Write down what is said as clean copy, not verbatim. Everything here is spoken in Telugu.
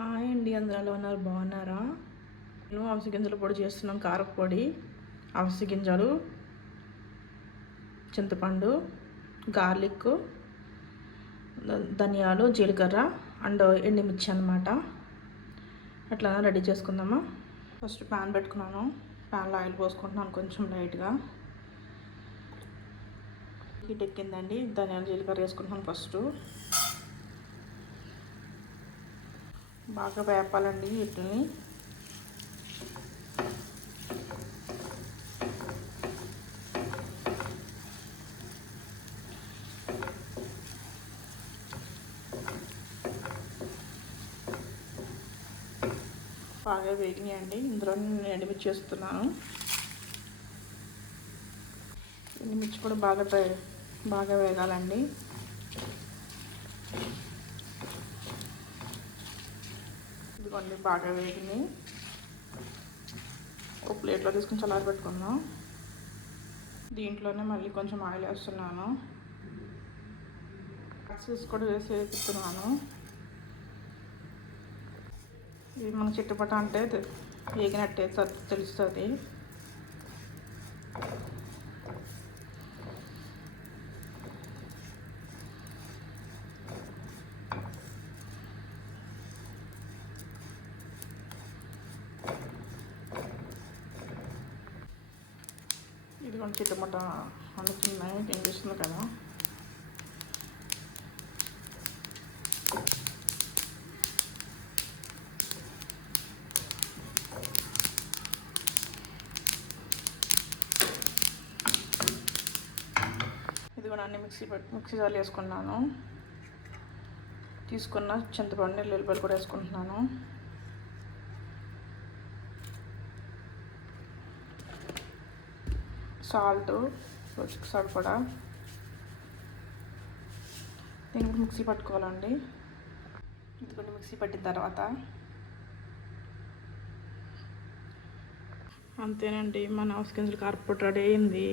హాయ్ అండి, అందరూ ఎలా ఉన్నారు? బాగున్నారా? మేము అవిసె గింజల పొడి చేస్తున్నాం. కారపొడి, అవిసె గింజలు, చింతపండు, గార్లిక్, ధనియాలు, జీలకర్ర అండ్ ఎండుమిర్చి అన్నమాట. అట్లా రెడీ చేసుకుందామా. ఫస్ట్ ప్యాన్ పెట్టుకున్నాను. ప్యాన్లో ఆయిల్ పోసుకుంటున్నాను కొంచెం లైట్గా. హీట్ ఎక్కిందండి. ధనియాలు, జీలకర్ర వేసుకుంటున్నాను. ఫస్ట్ బాగా వేపాలండి వీటిని. బాగా వేగినాయండి. ఇందులో నేను ఎండుమిర్చి వేస్తున్నాను. ఎండుమిర్చి కూడా బాగా వేగాలండి. ఇదిగోండి బాగా వేగినాయి. ఒక ప్లేట్లో తీసుకుని చల్లారి పెట్టుకుందాం. దీంట్లోనే మళ్ళీ కొంచెం ఆయిల్ వేస్తున్నాను. పచ్చిస్ కూడా వేసి వేస్తున్నాను. ఇది మన చిట్టుపట అంటే వేగినట్టే తెలుస్తుంది. ఇదిగోండి చిట్టుపట అనుకున్నాయి కనిపిస్తుంది కదా. ఇది కూడా అన్ని మిక్సీ జార్లు వేసుకున్నాను. తీసుకున్న చింతపండు, ఎల్లుల్లిపాయలు కూడా వేసుకుంటున్నాను. సాల్ట్ రుచికి సరిపడా. దీనికి మిక్సీ పట్టుకోవాలండి. ఇది మిక్సీ పట్టిన తర్వాత అంతేనండి, మన అవిసె గింజల కారపొడి రెడీ అయింది.